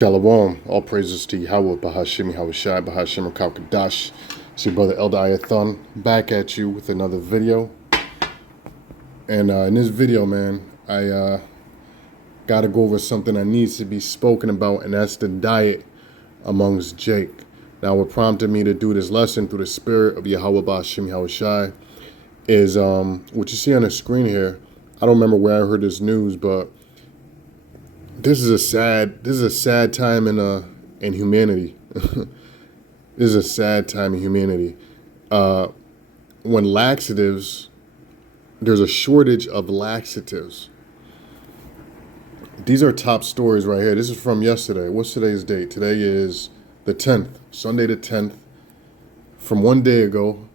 Shalom, all praises to Yahweh, Bahashim, Yahushai, Bahashim, Kadash. It's your brother Elder Ayathon back at you with another video. And in this video, man, I got to go over something that needs to be spoken about, and that's the diet amongst Jake. Now, what prompted me to do this lesson through the spirit of Yahweh, Bahashim, Yahushai, is what you see on the screen here. I don't remember where I heard this news, but this is a sad time in humanity. This is a sad time in humanity. When laxatives, there's a shortage of laxatives. These are top stories right here. This is from yesterday. What's today's date? Today is the 10th, Sunday the 10th. From one day ago,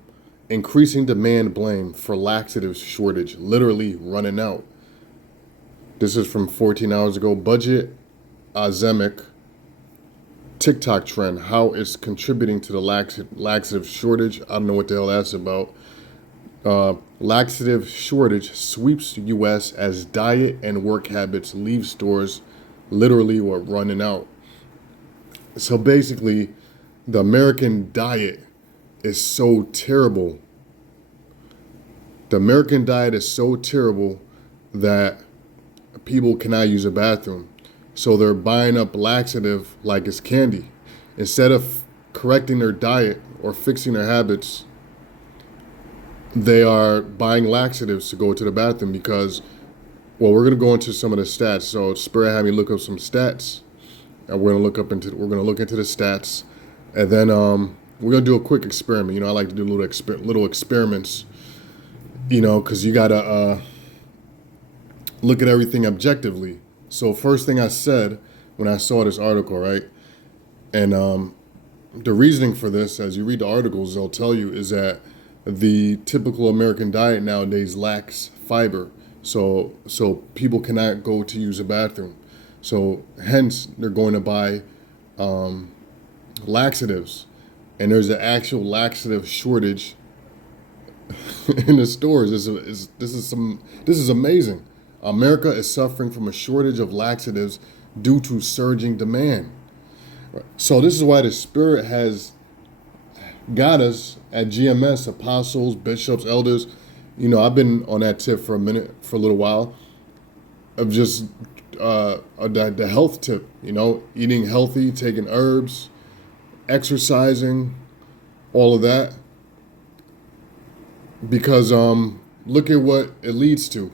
increasing demand blame for laxatives shortage, literally running out. This is from 14 hours ago. Budget Azemic TikTok trend. How it's contributing to the laxative shortage. I don't know what the hell that's about. Laxative shortage sweeps U.S. as diet and work habits leave stores literally or running out. So basically, the American diet is so terrible. The American diet is so terrible that people cannot use a bathroom. So they're buying up laxative like it's candy. Instead of correcting their diet or fixing their habits, they are buying laxatives to go to the bathroom because, well, we're going to go into some of the stats. So Spirit had me look up some stats, and we're going to look into the stats, and then we're going to do a quick experiment. You know, I like to do little experiments, you know, because you got to look at everything objectively. So first thing I said when I saw this article, right? And the reasoning for this, as you read the articles, they'll tell you, is that the typical American diet nowadays lacks fiber. So people cannot go to use a bathroom. So hence they're going to buy laxatives. And there's an actual laxative shortage in the stores. This is amazing. America is suffering from a shortage of laxatives due to surging demand. So this is why the Spirit has got us at GMS, apostles, bishops, elders. You know, I've been on that tip for a little while, of just the health tip, you know, eating healthy, taking herbs, exercising, all of that. Because look at what it leads to.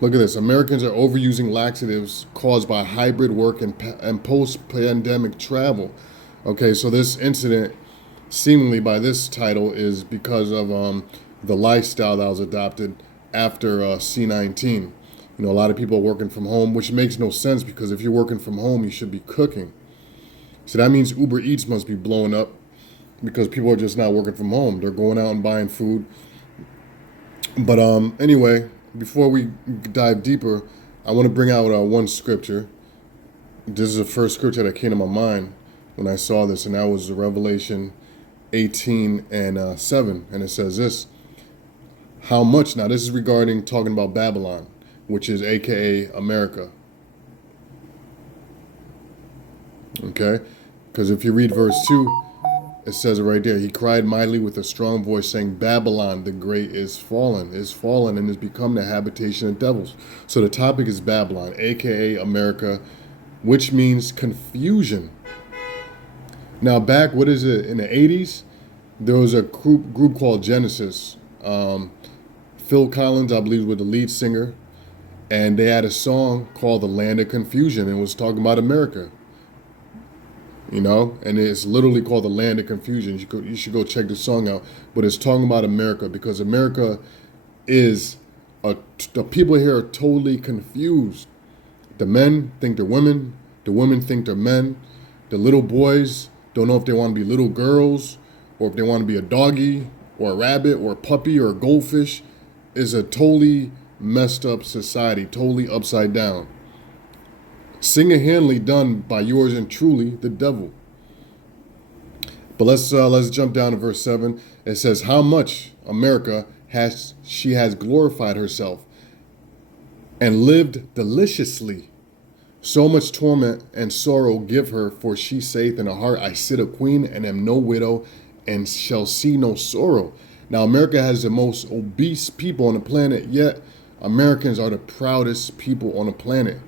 Look at this. Americans are overusing laxatives caused by hybrid work and post-pandemic travel. Okay, so this incident, seemingly by this title, is because of the lifestyle that was adopted after C-19. You know, a lot of people are working from home, which makes no sense because if you're working from home, you should be cooking. So that means Uber Eats must be blowing up because people are just not working from home. They're going out and buying food. But anyway, before we dive deeper, I want to bring out one scripture. This is the first scripture that came to my mind when I saw this, and that was Revelation 18 and 7. And it says this: how much, now this is regarding talking about Babylon, which is AKA America. Okay? Because if you read verse 2, it says it right there. He cried mightily with a strong voice, saying, Babylon the great is fallen, and has become the habitation of devils. So the topic is Babylon, aka America, which means confusion. Now back, what is it, in the 80s, there was a group called Genesis. Phil Collins, I believe, was the lead singer, and they had a song called The Land of Confusion, and it was talking about America. You know, and it's literally called The Land of Confusion. You should go check the song out. But it's talking about America because America is, the people here are totally confused. The men think they're women. The women think they're men. The little boys don't know if they want to be little girls or if they want to be a doggy or a rabbit or a puppy or a goldfish. It's a totally messed up society, totally upside down. Single-handedly done by yours and truly, the devil. But let's jump down to verse 7. It says, how much America has glorified herself and lived deliciously So much torment and sorrow give her, for she saith in her heart, I sit a queen and am no widow, and shall see no sorrow. Now, America has the most obese people on the planet, yet Americans are the proudest people on the planet,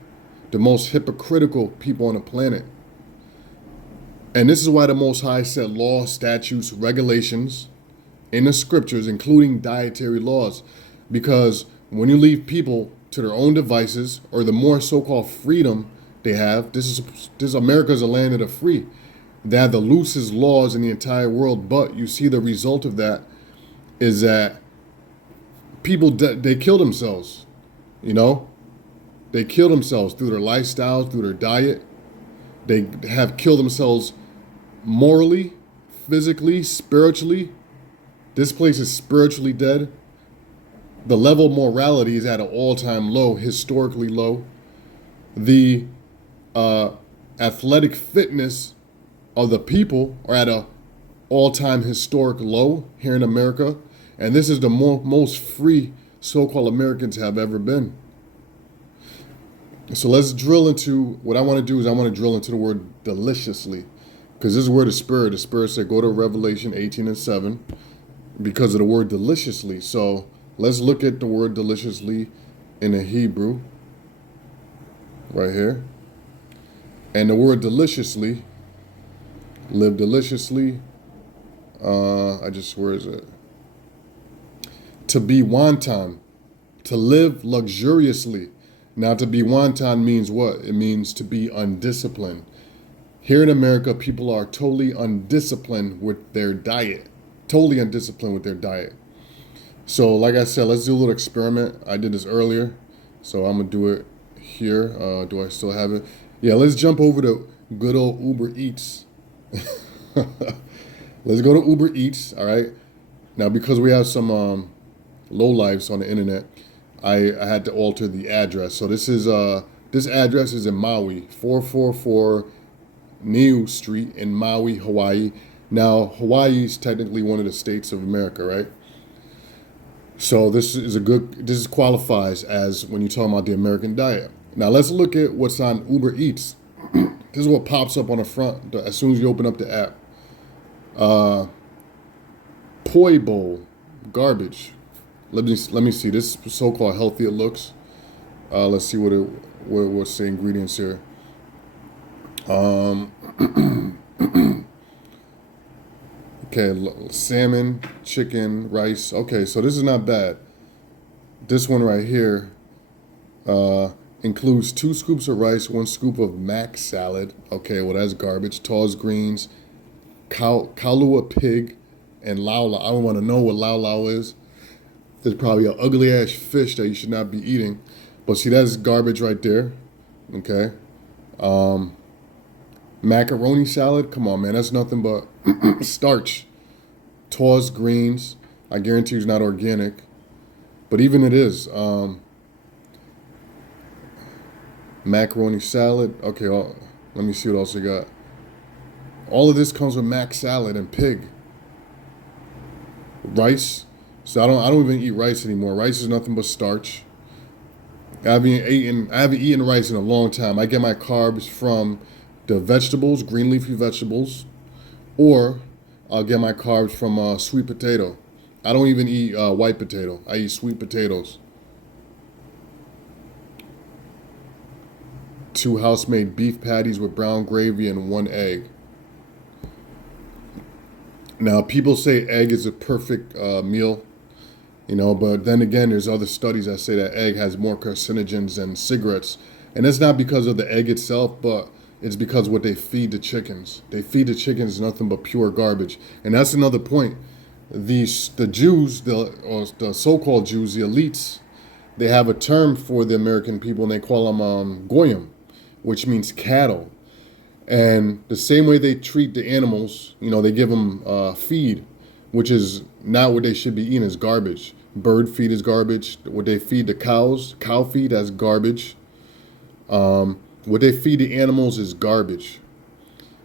the most hypocritical people on the planet. And this is why the Most High set laws, statutes, regulations in the scriptures, including dietary laws, because when you leave people to their own devices, or the more so-called freedom they have, this is America's a land of the free. They have the loosest laws in the entire world, but you see the result of that is that people they kill themselves. You know, they kill themselves through their lifestyles, through their diet. They have killed themselves morally, physically, spiritually. This place is spiritually dead. The level of morality is at an all-time low, historically low. The athletic fitness of the people are at an all-time historic low here in America. And this is the most free so-called Americans have ever been. So let's drill into, what I want to do is I want to drill into the word deliciously. Because this is where the Spirit said, go to Revelation 18:7, because of the word deliciously. So let's look at the word deliciously in the Hebrew, right here. And the word deliciously, live deliciously, where is it? To be wanton, to live luxuriously. Now, to be wanton means what? It means to be undisciplined. Here in America, people are totally undisciplined with their diet. Totally undisciplined with their diet. So, like I said, let's do a little experiment. I did this earlier, so I'm going to do it here. Do I still have it? Yeah, let's jump over to good old Uber Eats. Let's go to Uber Eats, all right? Now, because we have some lowlifes on the internet, I had to alter the address. So this address is in Maui, 444 Niu Street in Maui, Hawaii. Now, Hawaii is technically one of the states of America, right? So this qualifies as when you're talking about the American diet. Now let's look at what's on Uber Eats. This is what pops up on the front as soon as you open up the app. Poi bowl, garbage. Let me see. This so-called healthy it looks. Let's see what's the ingredients here. Okay, salmon, chicken, rice. Okay, so this is not bad. This one right here includes 2 scoops of rice, 1 scoop of mac salad. Okay, well that's garbage. Taw's greens, kaulua pig, and laulau. I don't want to know what laulau is. It's probably an ugly ass fish that you should not be eating. But see, that's garbage right there. Okay. Macaroni salad. Come on, man. That's nothing but starch. Taw's greens. I guarantee it's not organic. But even it is. Macaroni salad. Okay, let me see what else I got. All of this comes with mac salad and pig. Rice. So I don't even eat rice anymore. Rice is nothing but starch. I haven't eaten rice in a long time. I get my carbs from the vegetables, green leafy vegetables, or I'll get my carbs from sweet potato. I don't even eat white potato. I eat sweet potatoes. 2 house-made beef patties with brown gravy and 1 egg. Now, people say egg is a perfect meal, but then again, there's other studies that say that egg has more carcinogens than cigarettes. And it's not because of the egg itself, but it's because what they feed the chickens. They feed the chickens nothing but pure garbage. And that's another point. The Jews, the so-called Jews, the elites, they have a term for the American people, and they call them goyim, which means cattle. And the same way they treat the animals, they give them feed, which is not what they should be eating, is garbage. Bird feed is garbage. What they feed the cows, cow feed, that's garbage. What they feed the animals is garbage.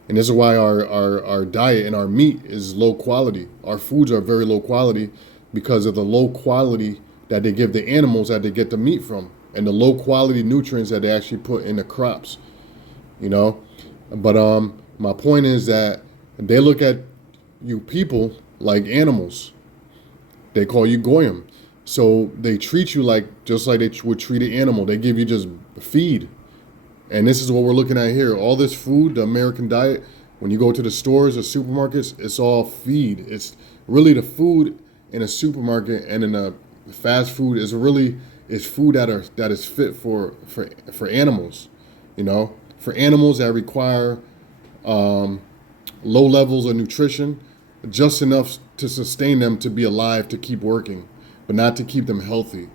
And this is why our diet and our meat is low quality. Our foods are very low quality because of the low quality that they give the animals that they get the meat from. and the low quality nutrients that they actually put in the crops, you know. But my point is that they look at you people like animals. They call you goyim. So they treat you like just like they would treat an animal. They give you just feed. And this is what we're looking at here. All this food, the American diet, when you go to the stores or supermarkets, it's all feed. It's really the food in a supermarket and in a fast food is food that is fit for animals, you know, for animals that require low levels of nutrition, just enough to sustain them to be alive, to keep working, but not to keep them healthy.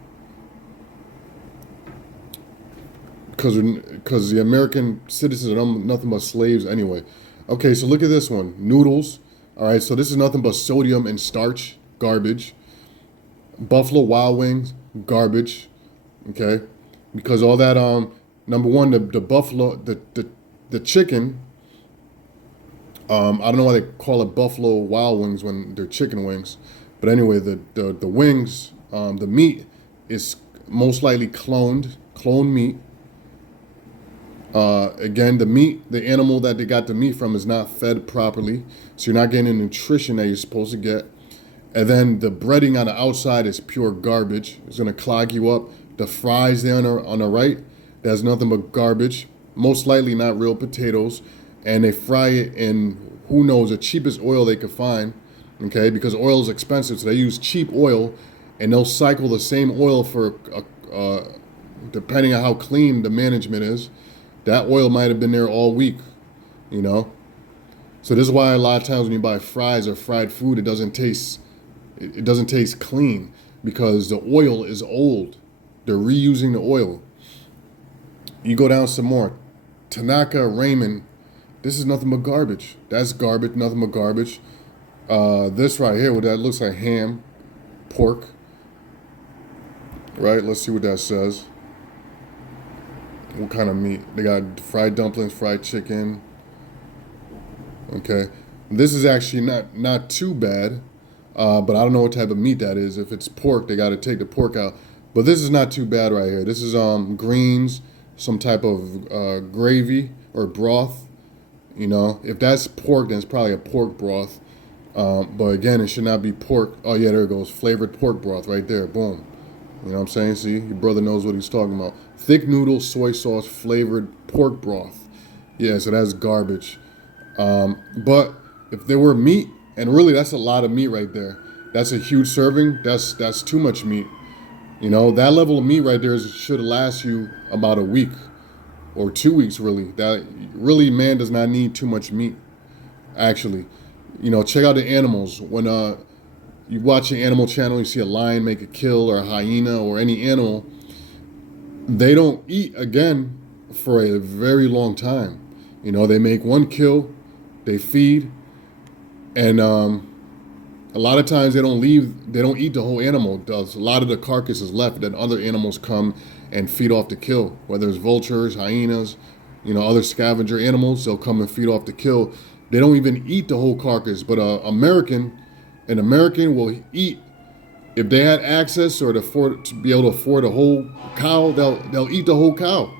Because the American citizens are nothing but slaves anyway. Okay, so look at this one. Noodles. All right, so this is nothing but sodium and starch, garbage. Buffalo Wild Wings, garbage. Okay, because all that number one, the buffalo, the chicken. I don't know why they call it Buffalo Wild Wings when they're chicken wings, but anyway, the wings, the meat is most likely cloned meat. Again, the animal that they got the meat from is not fed properly, so you're not getting the nutrition that you're supposed to get. And then the breading on the outside is pure garbage. It's gonna clog you up. The fries there on the right, that's nothing but garbage. Most likely not real potatoes, and they fry it in who knows the cheapest oil they could find. Okay, because oil is expensive, so they use cheap oil, and they'll cycle the same oil for depending on how clean the management is. That oil might have been there all week, you know. So this is why a lot of times when you buy fries or fried food, it doesn't taste clean because the oil is old. They're reusing the oil. You go down some more. Tanaka Ramen, this is nothing but garbage. That's garbage, nothing but garbage. This right here, what that looks like ham, pork. Right, let's see what that says. What kind of meat? They got fried dumplings, fried chicken. Okay, this is actually not too bad, but I don't know what type of meat that is. If it's pork, they got to take the pork out. But this is not too bad right here. This is greens, some type of gravy or broth. You know, if that's pork, then it's probably a pork broth. But again, it should not be pork. Oh yeah, there it goes. Flavored pork broth right there. Boom. You know what I'm saying? See, your brother knows what he's talking about. Thick noodle, soy sauce, flavored pork broth. Yeah, so that's garbage. But if there were meat, and really that's a lot of meat right there. That's a huge serving. That's too much meat. You know, that level of meat right there should last you about a week or 2 weeks really. That really, man does not need too much meat, actually. You know, check out the animals. When you watch an animal channel, you see a lion make a kill or a hyena or any animal, they don't eat again for a very long time. You know, they make one kill, they feed, and a lot of times they don't eat the whole animal. A lot of the carcass is left, then other animals come and feed off the kill, whether it's vultures, hyenas, you know, other scavenger animals, they'll come and feed off the kill. They don't even eat the whole carcass, but an American will eat. If they had access or to be able to afford a whole cow, they'll eat the whole cow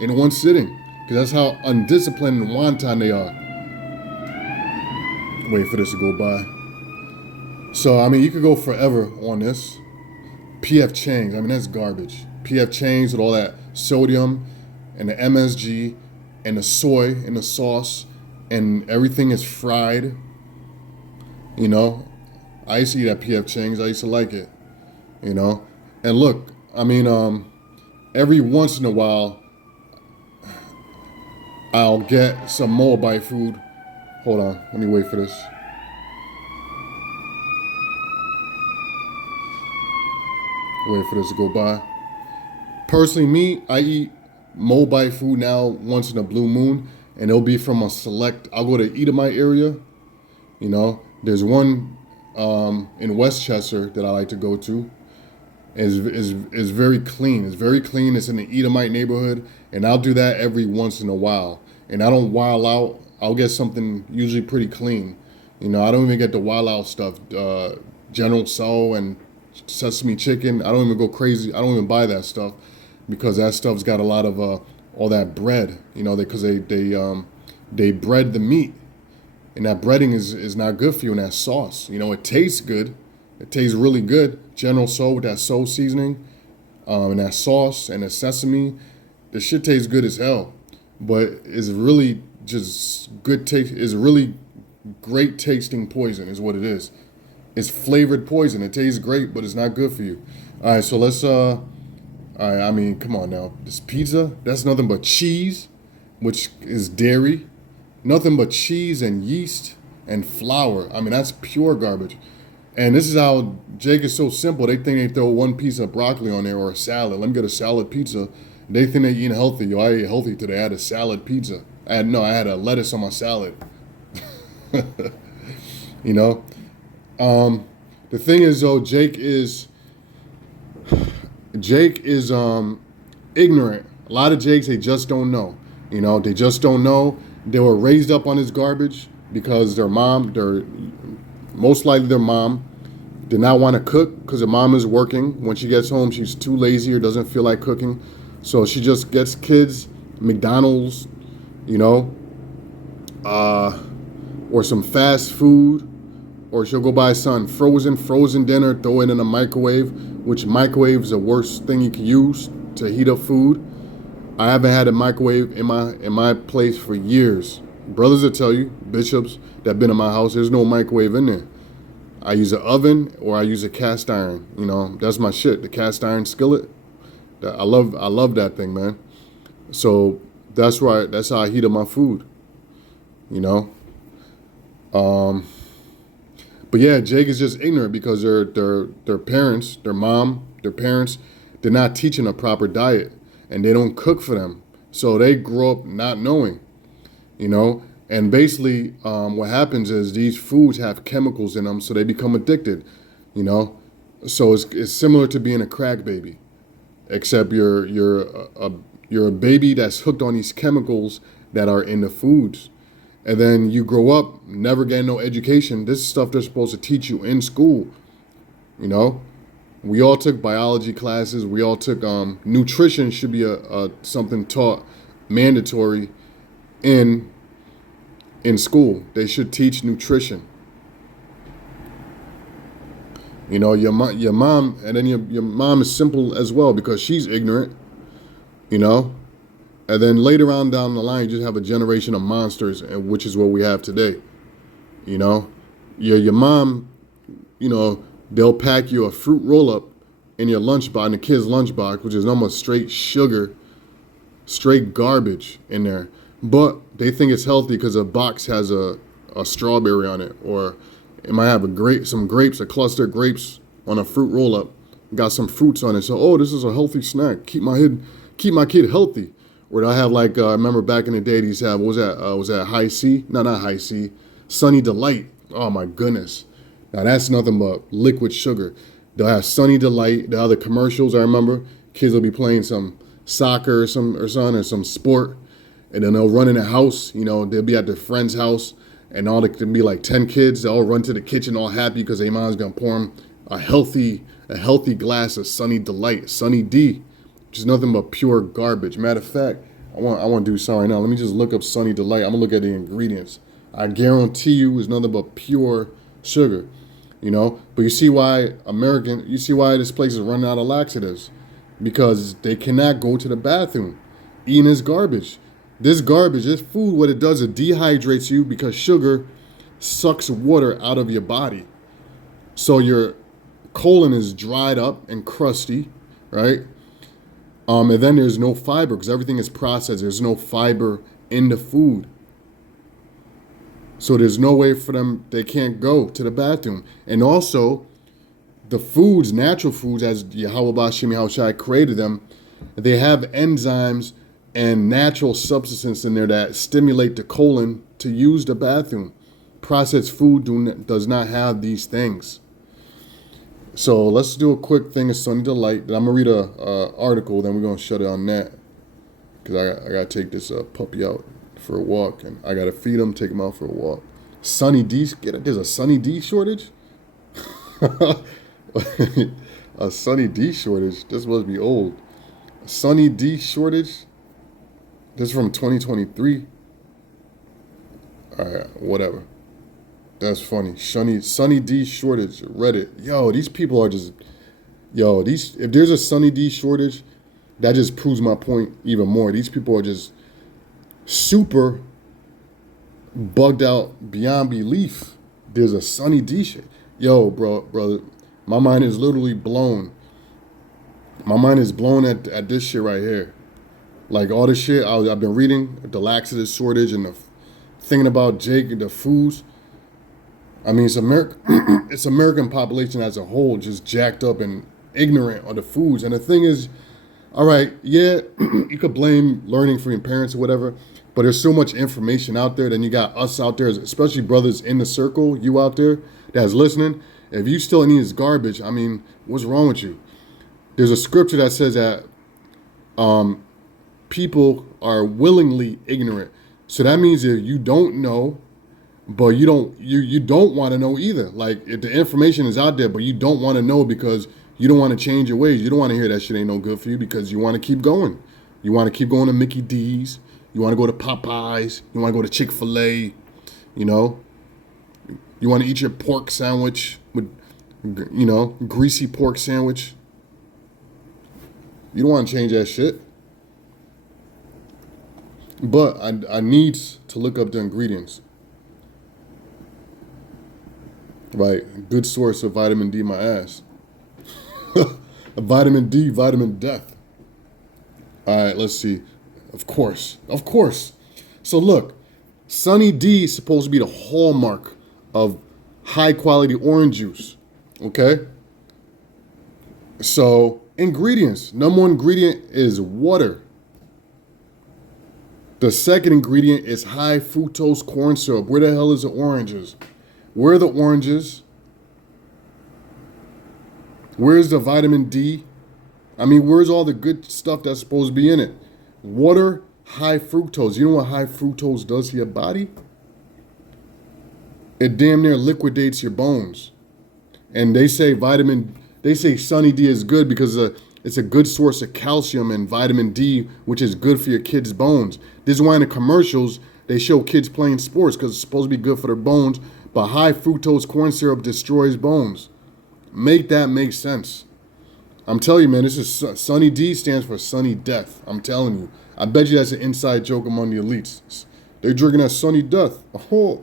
in one sitting, because that's how undisciplined and wanton they are. Wait for this to go by. So I mean, you could go forever on this. PF Chang's, I mean that's garbage. PF Chang's with all that sodium and the MSG and the soy and the sauce and everything is fried. You know, I used to eat at PF Chang's. I used to like it, you know. And look, I mean, every once in a while, I'll get some Moabite food. Hold on, let me wait for this. Wait for this to go by. Personally, me, I eat Moabite food now once in a blue moon, and it'll be from a select. I'll go to Edomite area. You know, there's one in Westchester that I like to go to. Is very clean. It's very clean. It's in the Edomite neighborhood, and I'll do that every once in a while. And I don't wild out. I'll get something usually pretty clean. You know, I don't even get the wild out stuff. General Tso and sesame chicken. I don't even go crazy. I don't even buy that stuff. because that stuff's got a lot of all that bread. You know, because they bread the meat, and that breading is not good for you. And that sauce, you know, it tastes good. It tastes really good. General Tso with that soul seasoning, and that sauce and the sesame, the shit tastes good as hell. But it's really just good taste. It's really great tasting poison, is what it is. It's flavored poison. It tastes great, but it's not good for you. All right, so let's. All right, I mean, come on now. This pizza, that's nothing but cheese, which is dairy. Nothing but cheese and yeast and flour. I mean, that's pure garbage. And this is how Jake is so simple. They think they throw one piece of broccoli on there or a salad. Let me get a salad pizza. They think they eating healthy. Yo, I ate healthy today. I had a salad pizza. I had a lettuce on my salad. You know? The thing is though, Jake is ignorant. A lot of Jakes, they just don't know. You know, they just don't know. They were raised up on this garbage because most likely their mom did not want to cook because her mom is working. When she gets home, she's too lazy or doesn't feel like cooking. So she just gets kids McDonald's, you know, or some fast food, or she'll go buy some frozen dinner, throw it in a microwave, which microwave is the worst thing you can use to heat up food. I haven't had a microwave in my place for years. Brothers will tell you, bishops that been in my house, there's no microwave in there. I use an oven or I use a cast iron. You know, that's my shit. The cast iron skillet. I love that thing, man. So that's how I heat up my food. You know. But yeah, Jake is just ignorant because their parents, their parents, they're not teaching a proper diet, and they don't cook for them. So they grow up not knowing, you know. And basically, what happens is these foods have chemicals in them, so they become addicted, you know. So it's similar to being a crack baby, except you're a baby that's hooked on these chemicals that are in the foods. And then you grow up, never getting no education. This is stuff they're supposed to teach you in school. You know, we all took biology classes. We all took nutrition should be something taught mandatory in school. They should teach nutrition. You know, your mom, and then your mom is simple as well because she's ignorant. You know. And then later on down the line, you just have a generation of monsters, which is what we have today. You know, your mom, you know, they'll pack you a fruit roll-up in your lunchbox, in the kid's lunchbox, which is almost straight sugar, straight garbage in there. But they think it's healthy because a box has a strawberry on it, or it might have some grapes, a cluster of grapes on a fruit roll-up, got some fruits on it. So, oh, this is a healthy snack. Keep my kid healthy. Or they'll have like, I remember back in the day, they used to have, what was that High C? No, not High C. Sunny Delight. Oh my goodness. Now that's nothing but liquid sugar. They'll have Sunny Delight. The other commercials, I remember, kids will be playing some soccer or some sport. And then they'll run in the house, you know, they'll be at their friend's house. And all there can be like 10 kids. They all run to the kitchen all happy because their mom's going to pour them a healthy glass of Sunny Delight, Sunny D. Which is nothing but pure garbage. Matter of fact, I want to do something right now. Let me just look up Sunny Delight. I'm gonna look at the ingredients. I guarantee you, it's nothing but pure sugar. You know, but you see why this place is running out of laxatives, because they cannot go to the bathroom. Eating this garbage. This food, what it does, it dehydrates you because sugar sucks water out of your body. So your colon is dried up and crusty, right? And then there's no fiber because everything is processed. There's no fiber in the food. So there's no way for them, they can't go to the bathroom. And also, the foods, natural foods, as Yahweh Bashim Yahushai created them, they have enzymes and natural substances in there that stimulate the colon to use the bathroom. Processed food does not have these things. So let's do a quick thing of Sunny Delight. I'm going to read a article, then we're going to shut it on that. Because I got to take this puppy out for a walk. And I got to feed him, take him out for a walk. Sunny D, there's a Sunny D shortage? A Sunny D shortage? This must be old. Sunny D shortage. This is from 2023. All right, whatever. That's funny. Sunny D shortage. Reddit. Yo, these people are just. Yo, these. If there's a Sunny D shortage, that just proves my point even more. These people are just super bugged out beyond belief. There's a Sunny D shit. Yo, brother, my mind is literally blown. My mind is blown at this shit right here. Like all this shit I've been reading, the laxative shortage and the thinking about Jake and the foods. I mean, it's American population as a whole just jacked up and ignorant of the foods. And the thing is, all right, yeah, you could blame learning from your parents or whatever, but there's so much information out there. Then you got us out there, especially brothers in the circle, you out there that's listening. If you still eat this garbage, I mean, what's wrong with you? There's a scripture that says that people are willingly ignorant. So that means if you don't know, but you don't want to know either. Like if the information is out there, but you don't want to know because you don't want to change your ways. You don't want to hear that shit ain't no good for you because you want to keep going. You want to keep going to Mickey D's. You want to go to Popeyes. You want to go to Chick-fil-A. You know. You want to eat your pork sandwich with, greasy pork sandwich. You don't want to change that shit. But I need to look up the ingredients. Right, good source of vitamin D, my ass. Vitamin D, vitamin death. All right, let's see. Of course. So look, Sunny D is supposed to be the hallmark of high quality orange juice. Okay? So ingredients. Number one ingredient is water. The second ingredient is high fructose corn syrup. Where the hell is the oranges? Where are the oranges? Where's the vitamin D? I mean, where's all the good stuff that's supposed to be in it? Water, high fructose. You know what high fructose does to your body? It damn near liquidates your bones. And they say Sunny D is good because it's a good source of calcium and vitamin D, which is good for your kids' bones. This is why in the commercials, they show kids playing sports because it's supposed to be good for their bones. But high fructose corn syrup destroys bones. Make that make sense. I'm telling you, man, this is Sunny D stands for Sunny Death. I'm telling you. I bet you that's an inside joke among the elites. They're drinking that Sunny Death. Oh.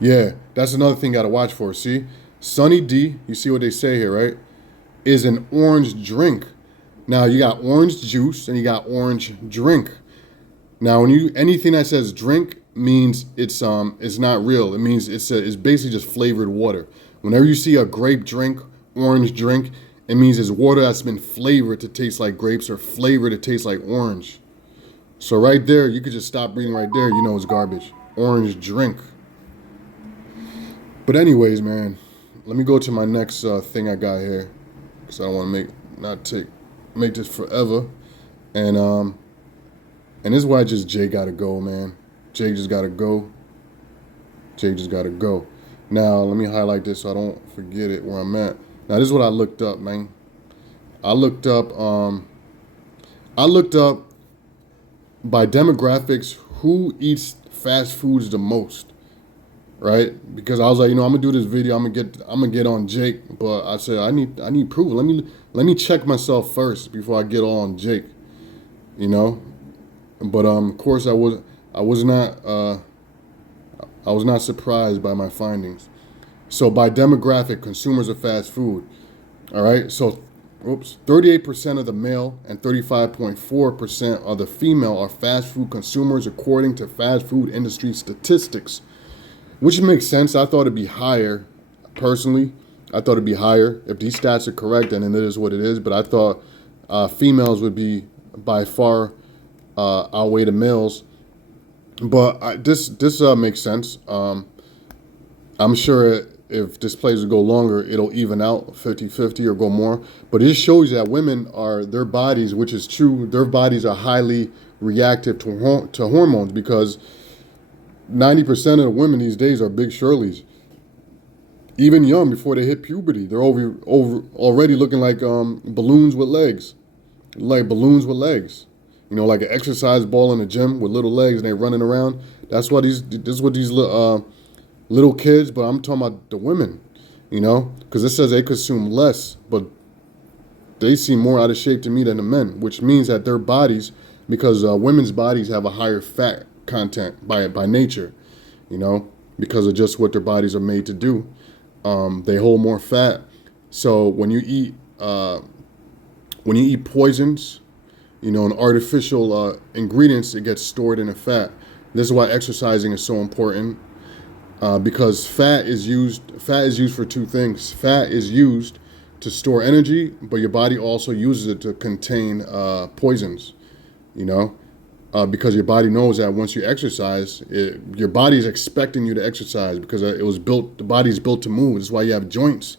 Yeah, that's another thing you got to watch for. See? Sunny D, you see what they say here, right? Is an orange drink. Now, you got orange juice and you got orange drink. Now, anything that says drink means it's not real. It means it's basically just flavored water. Whenever you see a grape drink, orange drink, it means it's water that's been flavored to taste like grapes or flavored to taste like orange. So right there, you could just stop reading right there. You know it's garbage. Orange drink. But anyways, man, let me go to my next thing I got here because I don't want to make this forever. And this is why Jay gotta go, man. Jake just gotta go. Now, let me highlight this so I don't forget it where I'm at. Now, this is what I looked up, man. I looked up by demographics who eats fast foods the most, right? Because I was like, I'm gonna do this video. I'm gonna get on Jake, but I said I need proof. Let me check myself first before I get on Jake, But of course, I was not surprised by my findings. So by demographic, consumers of fast food, all right? So, 38% of the male and 35.4% of the female are fast food consumers according to fast food industry statistics, which makes sense. I thought it'd be higher, personally. I thought it'd be higher. If these stats are correct, then it is what it is. But I thought females would be by far outweigh the males. But this makes sense. I'm sure if this plays to go longer, it'll even out 50-50 or go more. But it just shows you that women their bodies, which is true, their bodies are highly reactive to hormones because 90% of the women these days are big Shirleys. Even young, before they hit puberty, they're over already looking like balloons with legs, like balloons with legs. You know, like an exercise ball in the gym with little legs, and they're running around. That's what these. This is what these little kids. But I'm talking about the women. You know, because it says they consume less, but they seem more out of shape to me than the men, which means that their bodies, because women's bodies have a higher fat content by nature. You know, because of just what their bodies are made to do. They hold more fat. So when you eat poisons, you know, and artificial ingredients, it gets stored in the fat. This is why exercising is so important, because fat is used for two things. Fat is used to store energy, but your body also uses it to contain poisons. You know, because your body knows that once you exercise, your body is expecting you to exercise because the body is built to move. That's why you have joints.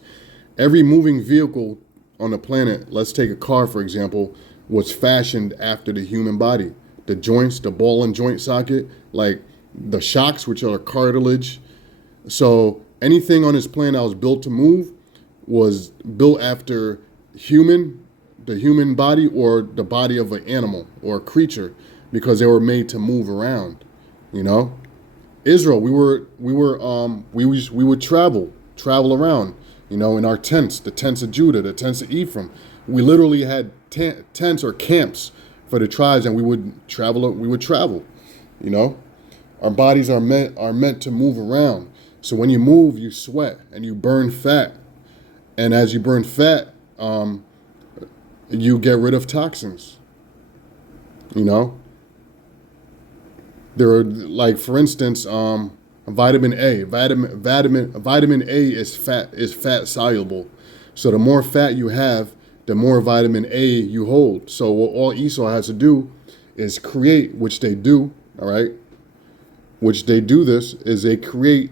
Every moving vehicle on the planet, let's take a car for example, was fashioned after the human body. The joints, the ball and joint socket, like the shocks, which are cartilage. So anything on this planet that was built to move was built after the human body or the body of an animal or a creature, because they were made to move around. You know, Israel, we would travel around. You know, in our tents, the tents of Judah, the tents of Ephraim, we literally had tents or camps for the tribes, and we would travel. You know, our bodies are meant to move around. So when you move, you sweat and you burn fat, and as you burn fat, you get rid of toxins. You know, there are, like, for instance, vitamin A. Vitamin A is fat soluble. So the more fat you have, the more vitamin A you hold. So what all Esau has to do is create, which they do, all right? Which they do this, is they create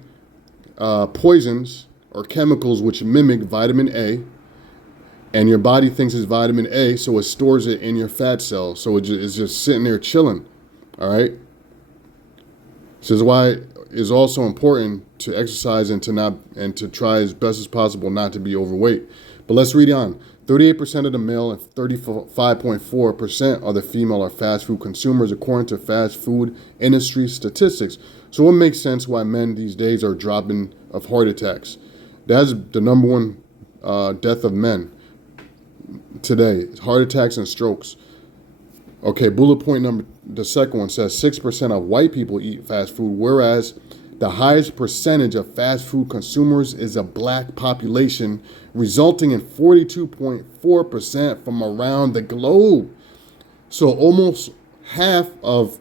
poisons or chemicals which mimic vitamin A, and your body thinks it's vitamin A, so it stores it in your fat cells. So it's just sitting there chilling, all right? So this is why it's also important to exercise and to try as best as possible not to be overweight. But let's read on. 38% of the male and 35.4% of the female are fast food consumers, according to fast food industry statistics. So it makes sense why men these days are dropping of heart attacks. That's the number one death of men today: heart attacks and strokes. Okay, the second one says 6% of white people eat fast food, whereas the highest percentage of fast food consumers is a black population, resulting in 42.4% from around the globe. So almost half of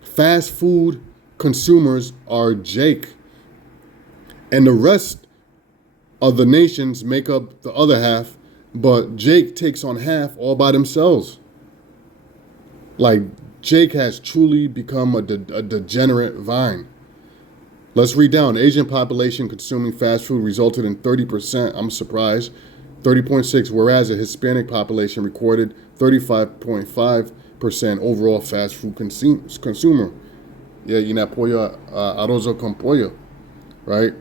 fast food consumers are Jake, and the rest of the nations make up the other half, but Jake takes on half all by themselves. Like, Jake has truly become a degenerate vine. Let's read down. Asian population consuming fast food resulted in 30%. I'm surprised. 30.6, whereas the Hispanic population recorded 35.5% overall fast food consumer. Yeah, you know, pollo, arroz con pollo, right?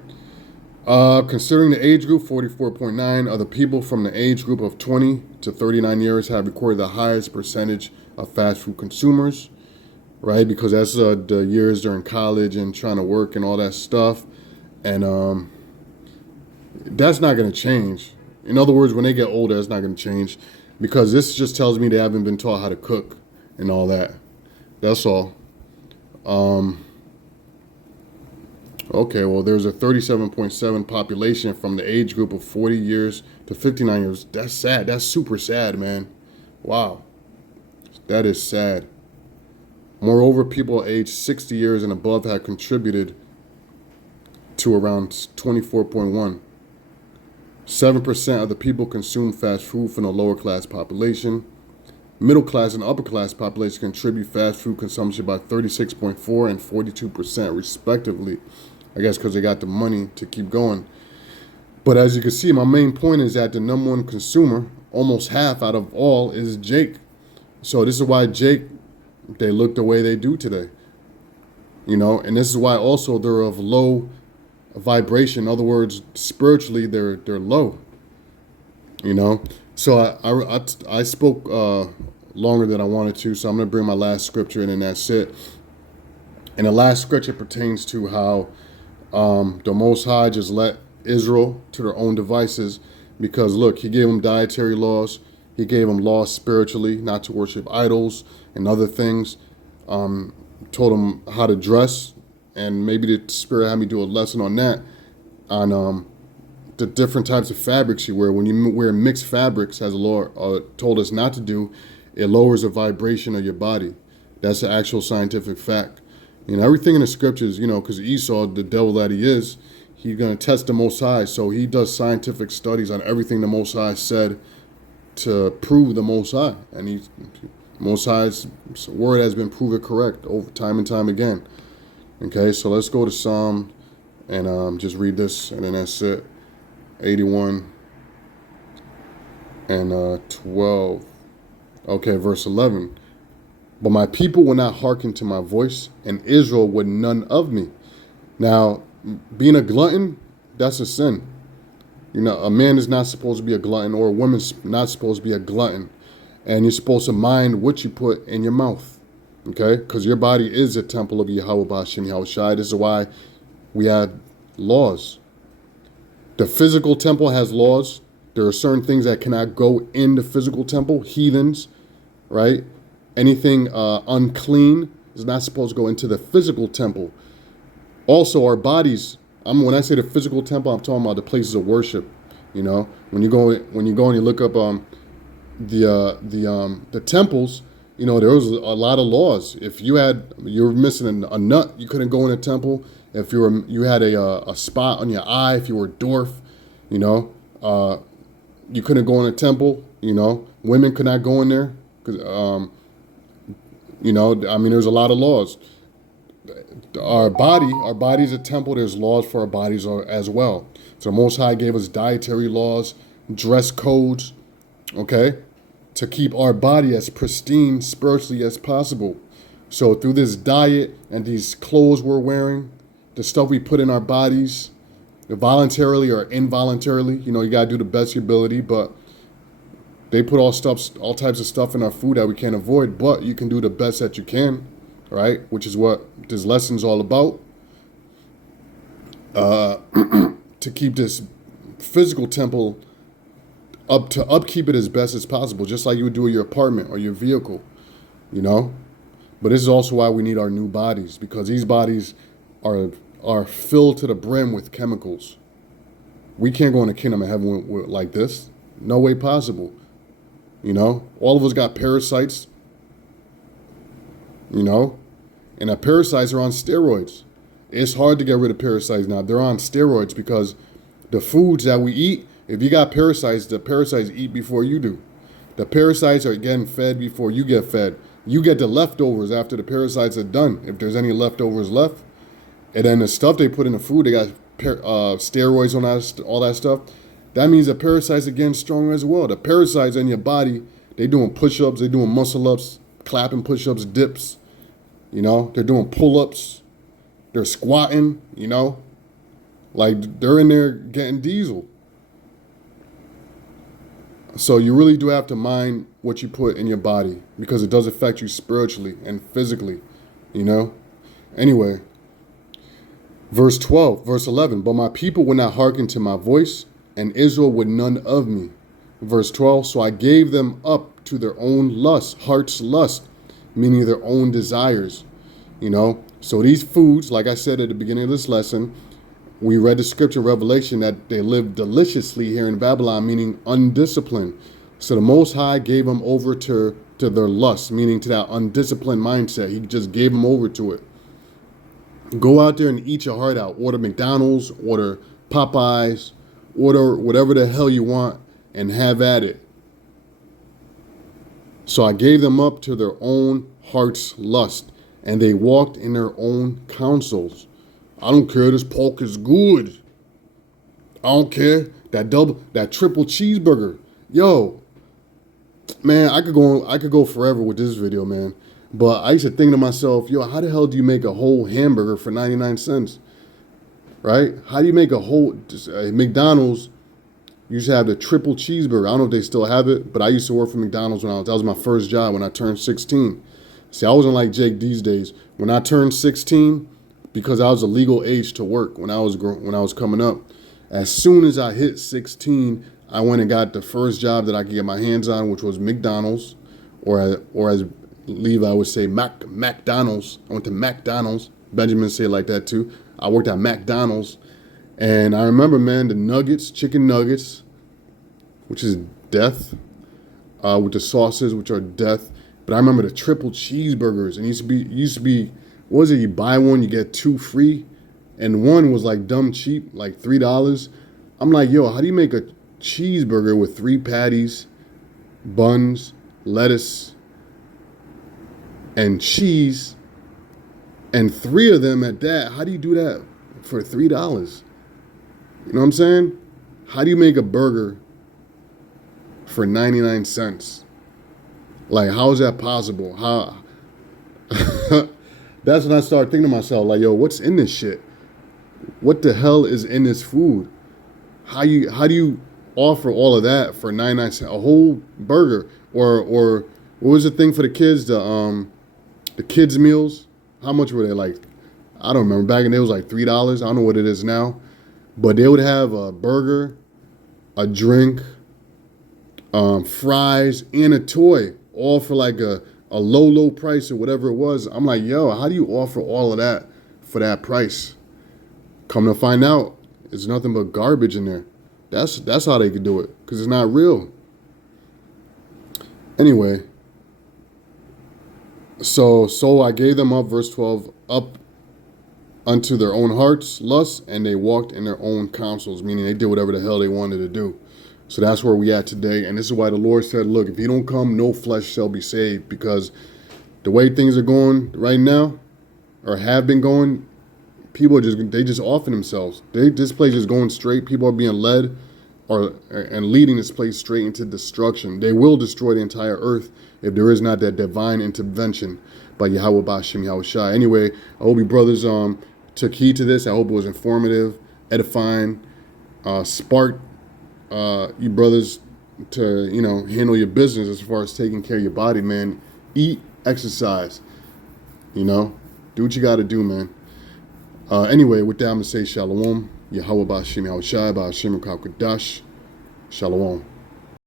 Considering the age group, 44.9 of the people from the age group of 20 to 39 years have recorded the highest percentage of fast food consumers, right? Because that's the years during college and trying to work and all that stuff. And that's not going to change. In other words, when they get older, it's not going to change, because this just tells me they haven't been taught how to cook and all that. That's all. Okay, well, there's a 37.7 population from the age group of 40 years to 59 years. That's sad. That's super sad, man. Wow. That is sad. Moreover, people aged 60 years and above have contributed to around 24.1. 7% of the people consume fast food from the lower class population. Middle class and upper class population contribute fast food consumption by 36.4 and 42% respectively. I guess because they got the money to keep going. But as you can see, my main point is that the number one consumer, almost half out of all, is Jake. So this is why Jake, they look the way they do today. You know, and this is why also they're of low vibration. In other words, spiritually, they're low. You know. So I spoke longer than I wanted to. So I'm gonna bring my last scripture in, and that's it. And the last scripture pertains to how the Most High just let Israel to their own devices, because look, he gave them dietary laws. He gave them laws spiritually, not to worship idols and other things. Told them how to dress, and maybe the Spirit had me do a lesson on that, on the different types of fabrics you wear. When you wear mixed fabrics, as the Lord told us not to do, it lowers the vibration of your body. That's the actual scientific fact. You know, everything in the scriptures, you know, because Esau, the devil that he is, he's going to test the Most High. So he does scientific studies on everything the Most High said to prove the Most High. And Most High's word has been proven correct over time and time again. Okay, so let's go to Psalm and just read this, and then that's it. 81 and 12. Okay, verse 11. But my people will not hearken to my voice, and Israel would none of me. Now, being a glutton, that's a sin. You know, a man is not supposed to be a glutton, or a woman's not supposed to be a glutton. And you're supposed to mind what you put in your mouth. Okay? Because your body is a temple of Yahweh B'Shem Yahushai. This is why we have laws. The physical temple has laws. There are certain things that cannot go in the physical temple. Heathens, right? Anything unclean is not supposed to go into the physical temple. Also, our bodies. When I say the physical temple, I'm talking about the places of worship. You know, when you go and you look up the temples, you know, there was a lot of laws. If you're missing a nut, you couldn't go in a temple. If you had a spot on your eye, if you were a dwarf, you know, you couldn't go in a temple. You know, women could not go in there because you know, I mean, there's a lot of laws. Our body's a temple. There's laws for our bodies as well. So Most High gave us dietary laws, dress codes, okay, to keep our body as pristine spiritually as possible. So through this diet and these clothes we're wearing, the stuff we put in our bodies, voluntarily or involuntarily, you know, you gotta do the best of your ability, but they put all types of stuff in our food that we can't avoid, but you can do the best that you can, right? Which is what this lesson's all about. To keep this physical temple upkeep it as best as possible, just like you would do with your apartment or your vehicle, you know? But this is also why we need our new bodies, because these bodies are filled to the brim with chemicals. We can't go in the kingdom of heaven like this. No way possible. You know, all of us got parasites, you know, and the parasites are on steroids. It's hard to get rid of parasites now. They're on steroids because the foods that we eat, if you got parasites, the parasites eat before you do. The parasites are getting fed before you get fed. You get the leftovers after the parasites are done, if there's any leftovers left. And then the stuff they put in the food, they got steroids on that, all that stuff. That means the parasites are getting stronger as well. The parasites in your body, they doing push-ups, they doing muscle-ups, clapping push-ups, dips. You know, they're doing pull-ups. They're squatting, you know. Like, they're in there getting diesel. So you really do have to mind what you put in your body, because it does affect you spiritually and physically, you know. Anyway, verse 11, but my people would not hearken to my voice, and Israel would none of me. Verse 12, so I gave them up to their own lust, heart's lust, meaning their own desires, you know. So these foods, like I said at the beginning of this lesson, we read the scripture Revelation that they lived deliciously here in Babylon, meaning undisciplined. So the Most High gave them over to their lust, meaning to that undisciplined mindset. He just gave them over to it. Go out there and eat your heart out. Order McDonald's, order Popeyes, order whatever the hell you want and have at it. So I gave them up to their own heart's lust, and they walked in their own counsels. I don't care, this pork is good. I don't care, that triple cheeseburger. Yo, man, I could go forever with this video, man. But I used to think to myself, yo, how the hell do you make a whole hamburger for 99 cents? right? How do you make a whole McDonald's? Used to have the triple cheeseburger. I don't know if they still have it, but I used to work for McDonald's that was my first job when I turned 16. See, I wasn't like Jake these days. When I turned 16, because I was a legal age to work when I was coming up. As soon as I hit 16, I went and got the first job that I could get my hands on, which was McDonald's, or as Levi would say, McDonald's. I went to McDonald's. Benjamin said it like that too. I worked at McDonald's. And I remember, man, the nuggets, chicken nuggets, which is death, with the sauces, which are death. But I remember the triple cheeseburgers, and it used to be, what was it? You buy one, you get two free, and one was like dumb cheap, like $3. I'm like, yo, how do you make a cheeseburger with 3 patties, buns, lettuce, and cheese, and 3 of them at that? How do you do that for $3? You know what I'm saying? How do you make a burger for 99 cents? Like, how is that possible? How? That's when I started thinking to myself, like, yo, what's in this shit? What the hell is in this food? How do you offer all of that for 99 cents? A whole burger? Or what was the thing for the kids? The kids meals? How much were they? Like, I don't remember. Back in the day, it was like $3. I don't know what it is now. But they would have a burger, a drink, fries, and a toy, all for like a low price or whatever it was. I'm like, yo, how do you offer all of that for that price? Come to find out, it's nothing but garbage in there. That's how they could do it, because it's not real. Anyway, so I gave them up, verse 12, up unto their own hearts' lusts, and they walked in their own counsels, meaning they did whatever the hell they wanted to do. So that's where we at today. And this is why the Lord said, look, if you don't come, no flesh shall be saved. Because the way things are going right now, or have been going, people they just offing themselves. This place is going straight. People are being led and leading this place straight into destruction. They will destroy the entire earth if there is not that divine intervention by Yahweh Bashim Yahweh Shai. Anyway, I hope you brothers took heed to this. I hope it was informative, edifying, sparked you brothers to, handle your business as far as taking care of your body, man. Eat, exercise, do what you got to do, man. Anyway, with that, I'm going to say shalom. Yahweh Bashim Yahweh Shai Bashim Kadash. Shalom.